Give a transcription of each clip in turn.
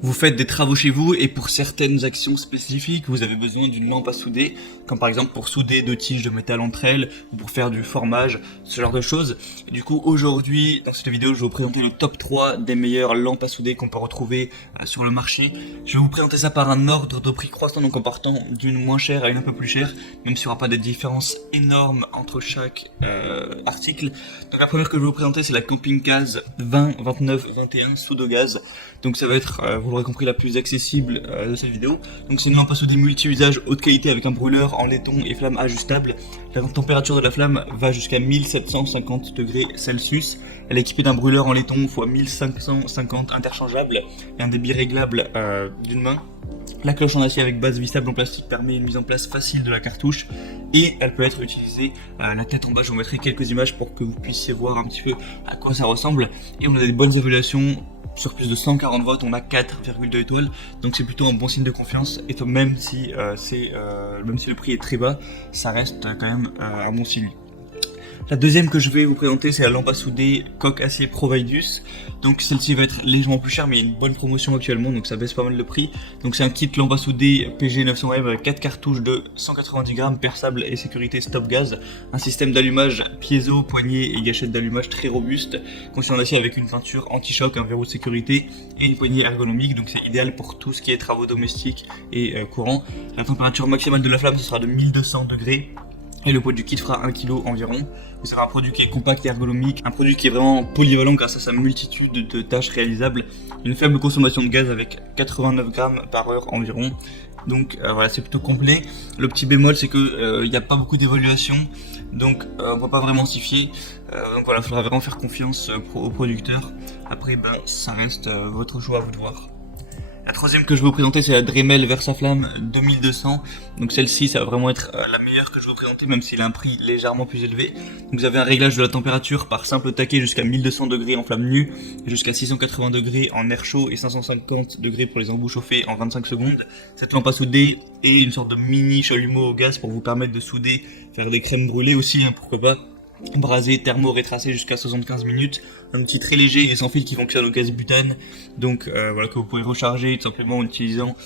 Vous faites des travaux chez vous et pour certaines actions spécifiques, vous avez besoin d'une lampe à souder, comme par exemple pour souder deux tiges de métal entre elles, ou pour faire du formage, ce genre de choses. Et du coup, aujourd'hui, dans cette vidéo, je vais vous présenter le top 3 des meilleures lampes à souder qu'on peut retrouver sur le marché. Je vais vous présenter ça par un ordre de prix croissant, donc en partant d'une moins chère à une un peu plus chère, même s'il n'y aura pas de différence énorme entre chaque article. Donc la première que je vais vous présenter, c'est la Camping Case 20, 29, 21 soude au gaz. Donc ça va être, vous l'aurez compris, la plus accessible de cette vidéo. Donc c'est une lampe à souder multi-usage haute qualité avec un brûleur en laiton et flamme ajustable. La température de la flamme va jusqu'à 1750 degrés Celsius. Elle est équipée d'un brûleur en laiton x 1550 interchangeable et un débit réglable d'une main. La cloche en acier avec base vissable en plastique permet une mise en place facile de la cartouche et elle peut être utilisée la tête en bas. Je vous mettrai quelques images pour que vous puissiez voir un petit peu à quoi ça ressemble. Et on a des bonnes évaluations. Sur plus de 140 votes, on a 4,2 étoiles, donc c'est plutôt un bon signe de confiance. Et même si le prix est très bas, ça reste quand même un bon signe. La deuxième que je vais vous présenter, c'est la lampe à souder coque acier Providus. Donc celle-ci va être légèrement plus chère, mais il y a une bonne promotion actuellement, donc ça baisse pas mal le prix. Donc c'est un kit lampe à souder PG 900M avec 4 cartouches de 190 grammes perçables et sécurité stop gaz. Un système d'allumage piezo, poignée et gâchette d'allumage très robuste, conçu en acier avec une peinture anti-choc, un verrou de sécurité et une poignée ergonomique. Donc c'est idéal pour tout ce qui est travaux domestiques et courants. La température maximale de la flamme, ce sera de 1200 degrés. Et le poids du kit fera 1 kg environ. C'est un produit qui est compact et ergonomique, un produit qui est vraiment polyvalent grâce à sa multitude de tâches réalisables. Une faible consommation de gaz avec 89 grammes par heure environ. Donc voilà, c'est plutôt complet. Le petit bémol, c'est que il n'y a pas beaucoup d'évaluation, donc on ne peut pas vraiment s'y fier. Donc voilà, il faudra vraiment faire confiance au producteur. Après, ça reste votre choix, à vous de voir. La troisième que je vais vous présenter, c'est la Dremel Versaflamme 2200. Donc celle-ci, ça va vraiment être la meilleure que je vais vous présenter, même s'il a un prix légèrement plus élevé. Donc vous avez un réglage de la température par simple taquet jusqu'à 1200 degrés en flamme nue, jusqu'à 680 degrés en air chaud et 550 degrés pour les embouts chauffés en 25 secondes. Cette lampe à souder est une sorte de mini chalumeau au gaz pour vous permettre de souder, faire des crèmes brûlées aussi, pourquoi pas. Brasé, thermo rétracé jusqu'à 75 minutes, un outil très léger et sans fil qui fonctionne au gaz butane, donc voilà, que vous pouvez recharger tout simplement en utilisant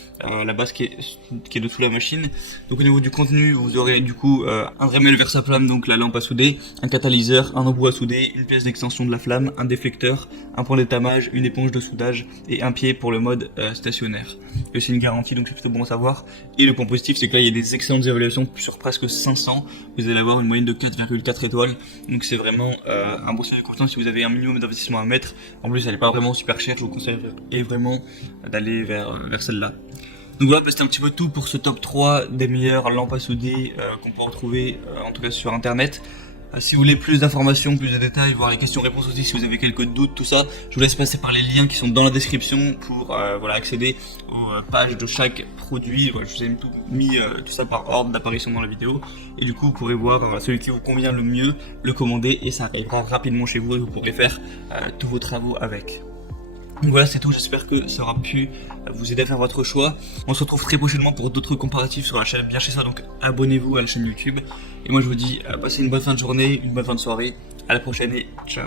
la base qui est dessous la machine. Donc au niveau du contenu, vous aurez du coup un Dremel Versaflamme, donc la lampe à souder, un catalyseur, un embout à souder, une pièce d'extension de la flamme, un déflecteur, un point d'étamage, une éponge de soudage et un pied pour le mode stationnaire. Et c'est une garantie, donc c'est plutôt bon à savoir. Et le point positif, c'est que là il y a des excellentes évaluations sur presque 500, vous allez avoir une moyenne de 4,4 étoiles. Donc c'est vraiment un bon signe de confiance si vous avez un minimum d'investissement à mettre. En plus elle n'est pas vraiment super chère, je vous conseille vraiment d'aller vers celle-là. Donc voilà, c'était un petit peu tout pour ce top 3 des meilleures lampes à souder qu'on peut retrouver en tout cas sur internet. Si vous voulez plus d'informations, plus de détails, voir les questions-réponses aussi, si vous avez quelques doutes, tout ça, je vous laisse passer par les liens qui sont dans la description pour accéder aux pages de chaque produit. Voilà, je vous ai mis tout ça par ordre d'apparition dans la vidéo. Et du coup, vous pourrez voir celui qui vous convient le mieux, le commander et ça arrivera rapidement chez vous et vous pourrez faire tous vos travaux avec. Donc voilà, c'est tout, j'espère que ça aura pu vous aider à faire votre choix. On se retrouve très prochainement pour d'autres comparatifs sur la chaîne Bien Chez Ça, donc abonnez-vous à la chaîne YouTube. Et moi je vous dis, passez une bonne fin de journée, une bonne fin de soirée, à la prochaine et ciao.